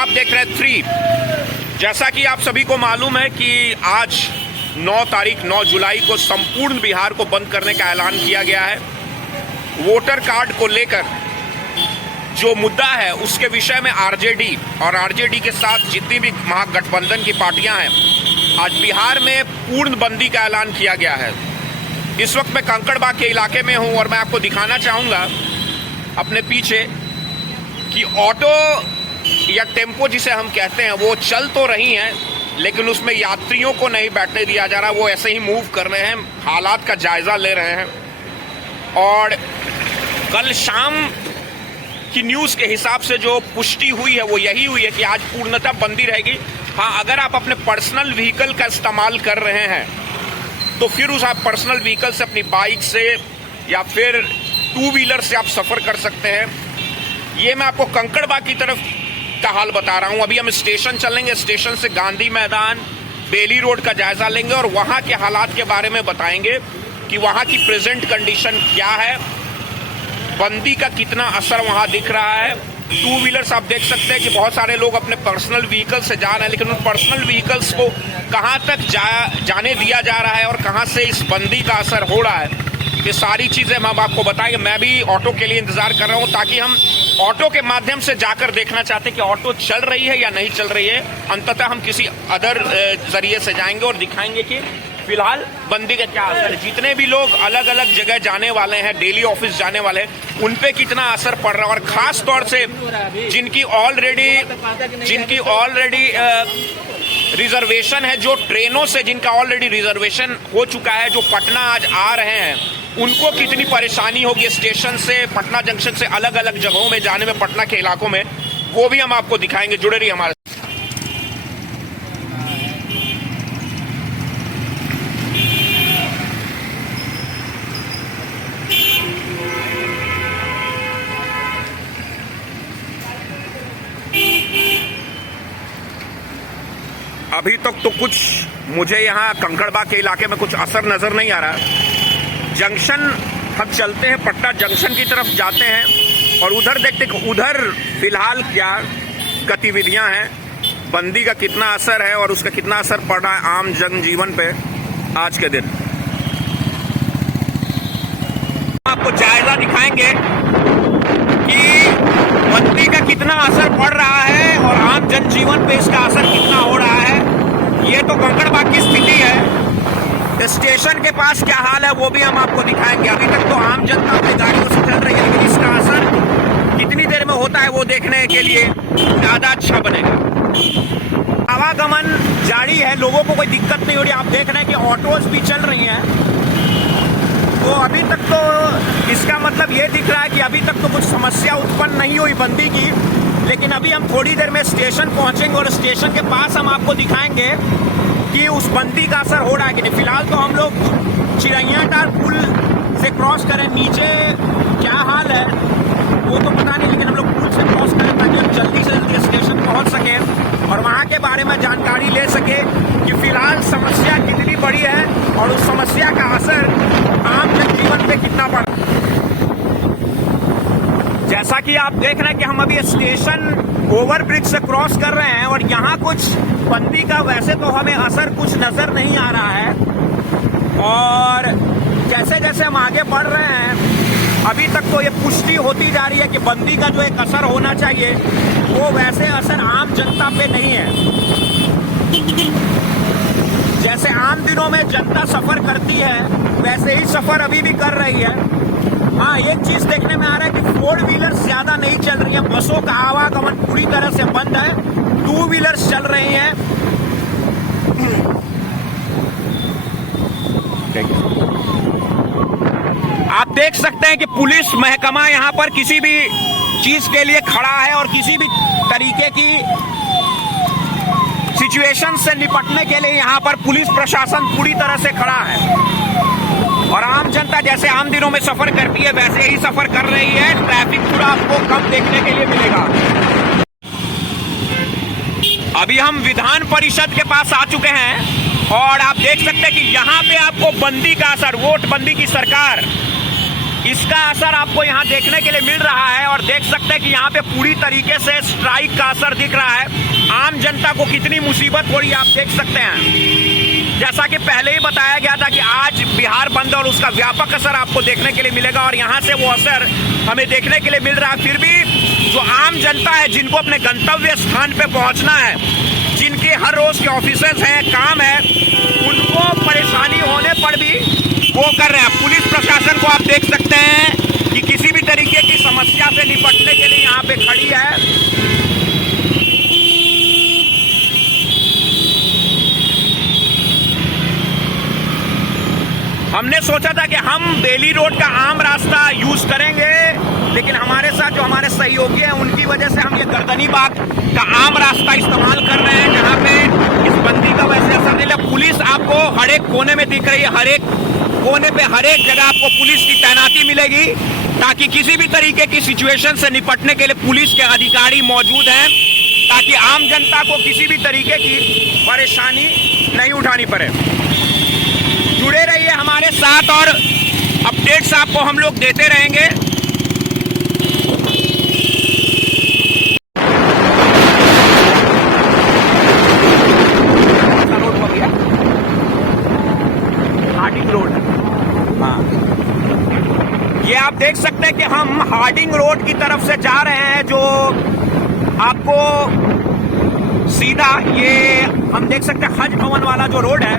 आप देख रहे हैं 3। जैसा कि आप सभी को मालूम है कि आज 9 जुलाई को संपूर्ण बिहार को बंद करने का ऐलान किया गया है। वोटर कार्ड को लेकर जो मुद्दा है उसके विषय में आरजेडी और आरजेडी के साथ जितनी भी महागठबंधन की पार्टियां हैं, आज बिहार में पूर्ण बंदी का ऐलान किया गया है। इस वक्त मैं कंकड़बाग के इलाके में हूं और मैं आपको दिखाना चाहूँगा अपने पीछे कि ऑटो या टेम्पो जिसे हम कहते हैं वो चल तो रही हैं, लेकिन उसमें यात्रियों को नहीं बैठने दिया जा रहा। वो ऐसे ही मूव कर रहे हैं, हालात का जायजा ले रहे हैं। और कल शाम की न्यूज़ के हिसाब से जो पुष्टि हुई है वो यही हुई है कि आज पूर्णतः बंदी रहेगी। हाँ, अगर आप अपने पर्सनल व्हीकल का इस्तेमाल कर रहे हैं तो फिर उस आप पर्सनल व्हीकल से, अपनी बाइक से या फिर 2 व्हीलर से आप सफ़र कर सकते हैं। ये मैं आपको कंकड़बाग की तरफ का हाल बता रहा हूँ। अभी हम स्टेशन चलेंगे, स्टेशन से गांधी मैदान, बेली रोड का जायजा लेंगे और वहाँ के हालात के बारे में बताएंगे कि वहाँ की प्रेजेंट कंडीशन क्या है, बंदी का कितना असर वहाँ दिख रहा है। 2 व्हीलर्स आप देख सकते हैं कि बहुत सारे लोग अपने पर्सनल व्हीकल से जा रहे हैं, लेकिन उन पर्सनल व्हीकल्स को कहाँ तक जाने दिया जा रहा है और कहाँ से इस बंदी का असर हो रहा है, ये सारी चीज़ें हम आपको बताएंगे। मैं भी ऑटो के लिए इंतज़ार कर रहा हूँ ताकि हम ऑटो के माध्यम से जाकर देखना चाहते हैं कि ऑटो चल रही है या नहीं चल रही है। अंततः हम किसी अदर जरिए से जाएंगे और दिखाएंगे कि फिलहाल बंदी का क्या असर है। जितने भी लोग अलग अलग जगह जाने वाले हैं, डेली ऑफिस जाने वाले हैं, उन पे कितना असर पड़ रहा है। और ख़ास तौर से जिनकी ऑलरेडी रिजर्वेशन है, जो ट्रेनों से जिनका ऑलरेडी रिजर्वेशन हो चुका है, जो पटना आज आ रहे हैं, उनको कितनी परेशानी होगी स्टेशन से, पटना जंक्शन से अलग अलग जगहों में जाने में, पटना के इलाकों में, वो भी हम आपको दिखाएंगे। जुड़े रहिए हमारे। अभी तक तो कुछ मुझे यहाँ कंकड़बाग के इलाके में कुछ असर नज़र नहीं आ रहा। जंक्शन हम चलते हैं, पटना जंक्शन की तरफ जाते हैं और उधर देखते हैं उधर फिलहाल क्या गतिविधियाँ हैं, बंदी का कितना असर है और उसका कितना असर पड़ रहा है आम जनजीवन पे आज के दिन। आपको जायजा दिखाएंगे कि बंदी का कितना असर पड़ रहा है और आम जनजीवन पे इसका असर कितना हो रहा है। ये तो कंकड़बाग की स्थिति है। स्टेशन के पास क्या हाल है वो भी हम आपको दिखाएंगे। अभी तक तो आम जनता अपनी गाड़ियों से चल रही है, लेकिन इसका असर कितनी देर में होता है वो देखने के लिए ज़्यादा अच्छा बनेगा। आवागमन जारी है, लोगों को कोई दिक्कत नहीं हो रही। आप देख रहे हैं कि ऑटोज भी चल रही हैं। तो अभी तक तो इसका मतलब ये दिख रहा है कि अभी तक तो कुछ समस्या उत्पन्न नहीं हुई बंदी की, लेकिन अभी हम थोड़ी देर में स्टेशन पहुंचेंगे और स्टेशन के पास हम आपको दिखाएंगे कि उस बंदी का असर हो रहा है कि नहीं। फिलहाल तो हम लोग चिरैयाटार पुल से क्रॉस करें, नीचे क्या हाल है वो तो पता नहीं, लेकिन हम लोग पुल से क्रॉस करें ताकि हम जल्दी से जल्दी स्टेशन पहुँच सकें और वहाँ के बारे में जानकारी ले सके कि फिलहाल समस्या कितनी बड़ी है और उस समस्या का असर आम जनजीवन पे कितना पड़ा। जैसा कि आप देख रहे हैं कि हम अभी स्टेशन ओवरब्रिज से क्रॉस कर रहे हैं और यहाँ कुछ बंदी का वैसे तो हमें असर कुछ नज़र नहीं आ रहा है। और जैसे जैसे हम आगे बढ़ रहे हैं अभी तक तो ये पुष्टि होती जा रही है कि बंदी का जो एक असर होना चाहिए वो वैसे असर आम जनता पे नहीं है। जैसे आम दिनों में जनता सफ़र करती है वैसे ही सफ़र अभी भी कर रही है। हाँ, एक चीज़ देखने में आ रहा है कि 4 व्हीलर ज़्यादा नहीं चल रही है, बसों का आवागमन पूरी तरह से बंद है, 2 व्हीलर्स चल रही हैं। आप देख सकते हैं कि पुलिस महकमा यहाँ पर किसी भी चीज़ के लिए खड़ा है और किसी भी तरीके की सिचुएशन से निपटने के लिए यहाँ पर पुलिस प्रशासन पूरी तरह से खड़ा है। और आम जनता जैसे आम दिनों में सफर करती है वैसे ही सफर कर रही है। ट्रैफिक थोड़ा आपको कम देखने के लिए मिलेगा। अभी हम विधान परिषद के पास आ चुके हैं और आप देख सकते हैं कि यहाँ पे आपको बंदी का असर, वोट बंदी की सरकार, इसका असर आपको यहाँ देखने के लिए मिल रहा है और देख सकते हैं कि यहाँ पे पूरी तरीके से स्ट्राइक का असर दिख रहा है। आम जनता को कितनी मुसीबत हो रही है आप देख सकते हैं। जैसा कि पहले ही बताया गया था कि आज बिहार बंद और उसका व्यापक असर आपको देखने के लिए मिलेगा और यहाँ से वो असर हमें देखने के लिए मिल रहा है। फिर भी जो आम जनता है, जिनको अपने गंतव्य स्थान पे पहुँचना है, जिनके हर रोज के ऑफिसर्स हैं, काम है, उनको परेशानी होने पर भी वो कर रहे हैं। पुलिस प्रशासन को आप देख सकते हैं कि किसी भी तरीके की समस्या से निपटने के लिए यहाँ पे खड़ी है। हमने सोचा था कि हम बेली रोड का आम रास्ता यूज करेंगे, लेकिन हमारे साथ जो हमारे सहयोगी हैं उनकी वजह से हम ये गर्दनी बाग का आम रास्ता इस्तेमाल कर रहे हैं, जहाँ पे इस बंदी का वैसे असर नहीं लगा। पुलिस आपको हर एक कोने में दिख रही है, हर एक कोने पे हर एक जगह आपको पुलिस की तैनाती मिलेगी, ताकि किसी भी तरीके की सिचुएशन से निपटने के लिए पुलिस के अधिकारी मौजूद हैं, ताकि आम जनता को किसी भी तरीके की परेशानी नहीं उठानी पड़े। जुड़े रहिए हमारे साथ और अपडेट्स आपको हम लोग देते रहेंगे। हार्डिंग रोड, हाँ, ये आप देख सकते हैं कि हम हार्डिंग रोड की तरफ से जा रहे हैं, जो आपको सीधा ये हम देख सकते हैं हज भवन वाला जो रोड है,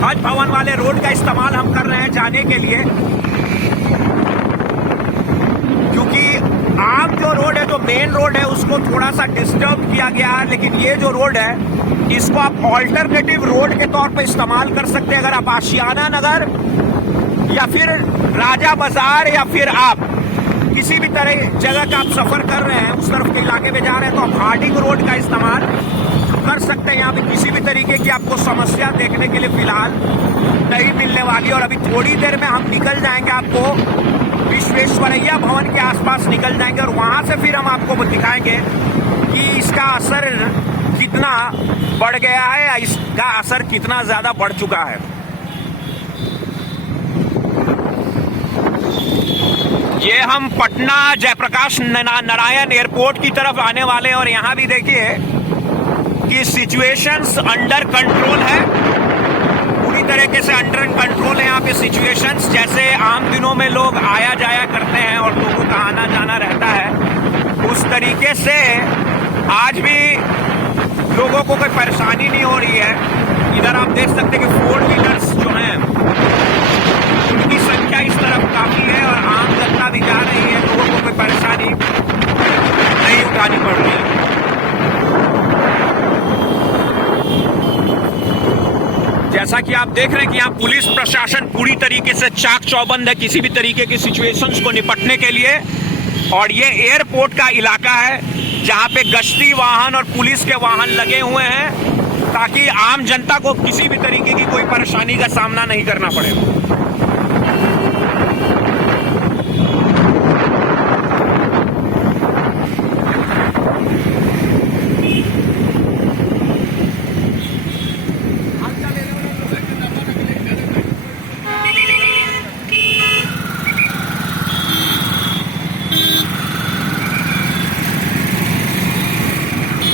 हज भवन वाले रोड का इस्तेमाल हम कर रहे हैं जाने के लिए, क्योंकि आम जो रोड है, जो मेन रोड है, उसको थोड़ा सा डिस्टर्ब किया गया है। लेकिन ये जो रोड है, इसको आप ऑल्टरनेटिव रोड के तौर पे इस्तेमाल कर सकते हैं। अगर आप आशियाना नगर या फिर राजा बाजार या फिर आप किसी भी तरह जगह का आप सफर कर रहे हैं, उस तरफ के इलाके में जा रहे हैं, तो आप हार्डिंग रोड का इस्तेमाल कर सकते हैं। यहाँ पे किसी भी तरीके की आपको समस्या देखने के लिए फिलहाल नहीं मिलने वाली। और अभी थोड़ी देर में हम निकल जाएंगे, आपको विश्वेश्वरैया भवन के आसपास निकल जाएंगे और वहां से फिर हम आपको दिखाएंगे कि इसका असर कितना बढ़ गया है या इसका असर कितना ज्यादा बढ़ चुका है। ये हम पटना जयप्रकाश नारायण एयरपोर्ट की तरफ आने वाले हैं और यहाँ भी देखिए कि सिचुएशंस अंडर कंट्रोल है, पूरी तरीके से अंडर कंट्रोल है यहाँ पे सिचुएशंस। जैसे आम दिनों में लोग आया जाया करते हैं और लोगों का आना जाना रहता है, उस तरीके से आज भी लोगों को कोई परेशानी नहीं हो रही है। इधर आप देख सकते हैं कि 4 व्हीलर्स जो हैं उनकी संख्या इस तरफ काफी है और आम जनता भी जा रही है, लोगों को कोई परेशानी नहीं उठानी पड़ रही है। जैसा कि आप देख रहे हैं कि यहाँ पुलिस प्रशासन पूरी तरीके से चाक चौबंद है किसी भी तरीके की सिचुएशंस को निपटने के लिए। और ये एयरपोर्ट का इलाका है जहाँ पे गश्ती वाहन और पुलिस के वाहन लगे हुए हैं, ताकि आम जनता को किसी भी तरीके की कोई परेशानी का सामना नहीं करना पड़े।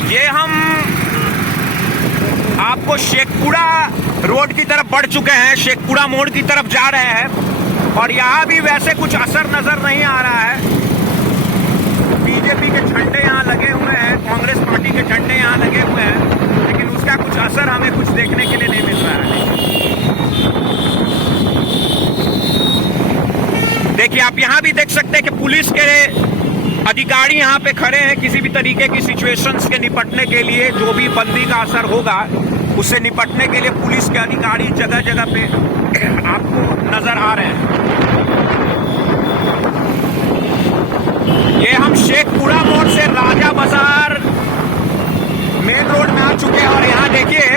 ये हम आपको शेखपुरा रोड की तरफ बढ़ चुके हैं, शेखपुरा मोड़ की तरफ जा रहे हैं और यहाँ भी वैसे कुछ असर नजर नहीं आ रहा है। बीजेपी के झंडे यहाँ लगे हुए हैं, कांग्रेस पार्टी के झंडे यहाँ लगे हुए हैं, लेकिन उसका कुछ असर हमें कुछ देखने के लिए नहीं मिल रहा है। देखिए, आप यहाँ भी देख सकते हैं कि पुलिस के अधिकारी यहाँ पे खड़े हैं किसी भी तरीके की सिचुएशंस के निपटने के लिए। जो भी बंदी का असर होगा उससे निपटने के लिए पुलिस के अधिकारी जगह जगह पे आपको नजर आ रहे हैं। ये हम शेखपुरा मोड़ से राजा बाजार मेन रोड में आ चुके हैं और यहाँ देखिए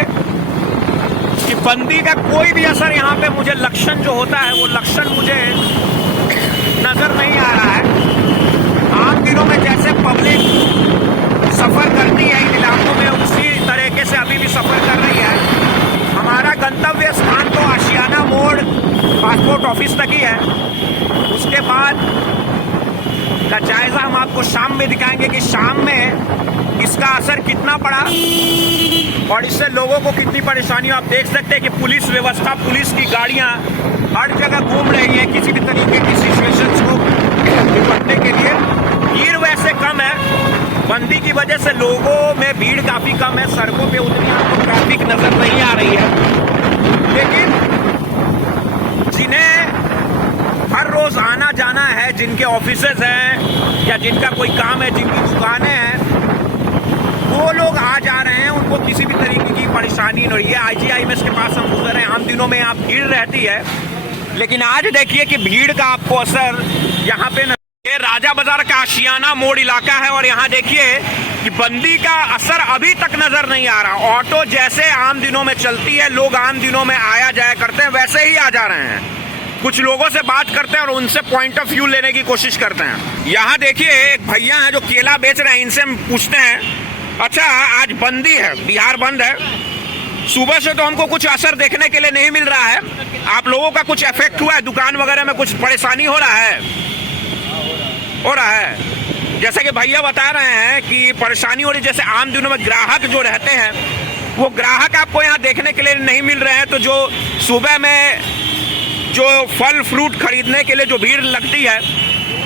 कि बंदी का कोई भी असर यहाँ पे मुझे लक्षण जो होता है वो लक्षण मुझे नजर नहीं आ रहा है। आम दिनों में जैसे पब्लिक सफर करती है इन इलाकों में, उसी तरीके से अभी भी सफर कर रही है। हमारा गंतव्य स्थान तो आशियाना मोड़ पासपोर्ट ऑफिस तक ही है, उसके बाद हम आपको शाम में दिखाएंगे कि शाम में इसका असर कितना पड़ा और इससे लोगों को कितनी परेशानी। आप देख सकते हैं कि पुलिस व्यवस्था, पुलिस की गाड़ियां हर जगह घूम रही हैं किसी भी तरीके की सिचुएशंस को निपटने के लिए। भीड़ वैसे कम है, बंदी की वजह से लोगों में भीड़ काफी कम है, सड़कों पे उतनी आपको ट्रैफिक नजर नहीं आ रही है। लेकिन जिन्हें हर रोज आना जाना है, जिनके ऑफिसेज हैं या जिनका कोई काम है, जिनकी दुकानें हैं, वो लोग आ जा रहे हैं, उनको किसी भी तरीके की परेशानी नहीं हो रही है। IGIMS के पास हम गुजर रहे हैं, आम दिनों में यहाँ भीड़ रहती है, लेकिन आज देखिए कि भीड़ का आपको असर यहाँ पे ये राजा बाजार का आशियाना मोड़ इलाका है और यहाँ देखिए कि बंदी का असर अभी तक नजर नहीं आ रहा। ऑटो जैसे आम दिनों में चलती है, लोग आम दिनों में आया जाया करते हैं, वैसे ही आ जा रहे हैं। कुछ लोगों से बात करते हैं और उनसे पॉइंट ऑफ व्यू लेने की कोशिश करते हैं। यहाँ देखिए एक भैया हैं जो केला बेच रहे हैं, इनसे हम पूछते हैं, अच्छा आज बंदी है, बिहार बंद है, सुबह से तो हमको कुछ असर देखने के लिए नहीं मिल रहा है, आप लोगों का कुछ इफेक्ट हुआ है, दुकान वगैरह में कुछ परेशानी हो रहा है? हो रहा है। जैसे कि भैया बता रहे हैं कि परेशानी हो रही, जैसे आम दिनों में ग्राहक जो रहते हैं वो ग्राहक आपको यहाँ देखने के लिए नहीं मिल रहे हैं, तो जो सुबह में जो फल फ्रूट खरीदने के लिए जो भीड़ लगती है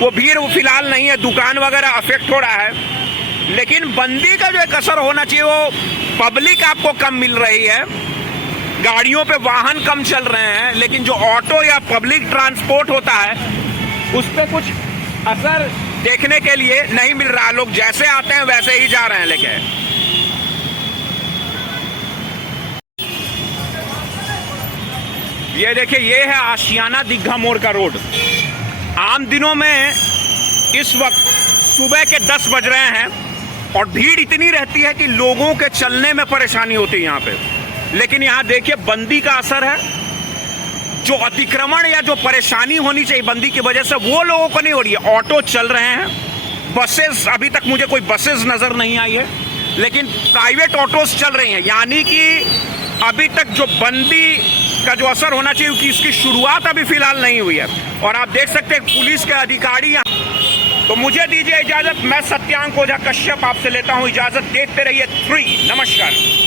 वो भीड़ फिलहाल नहीं है, दुकान वगैरह अफेक्ट हो रहा है। लेकिन बंदी का जो एक असर होना चाहिए, वो पब्लिक आपको कम मिल रही है, गाड़ियों पे वाहन कम चल रहे हैं, लेकिन जो ऑटो या पब्लिक ट्रांसपोर्ट होता है उस पर कुछ असर देखने के लिए नहीं मिल रहा। लोग जैसे आते हैं वैसे ही जा रहे हैं लेके। ये देखिए, ये है आशियाना दीघा मोड़ का रोड। आम दिनों में इस वक्त सुबह के 10 बज रहे हैं और भीड़ इतनी रहती है कि लोगों के चलने में परेशानी होती है यहाँ पे। लेकिन यहाँ देखिए बंदी का असर है, जो अतिक्रमण या जो परेशानी होनी चाहिए बंदी की वजह से वो लोगों को नहीं हो रही है। ऑटो चल रहे हैं, बसेस, अभी तक मुझे कोई बसेस नजर नहीं आई है, लेकिन प्राइवेट ऑटोस चल रही हैं। यानी कि अभी तक जो बंदी का जो असर होना चाहिए कि इसकी शुरुआत अभी फिलहाल नहीं हुई है। और आप देख सकते हैं पुलिस के अधिकारी यहाँ। तो मुझे दीजिए इजाजत, मैं सत्यांक ओझा कश्यप आपसे लेता हूँ इजाजत। देखते रहिए 3। नमस्कार।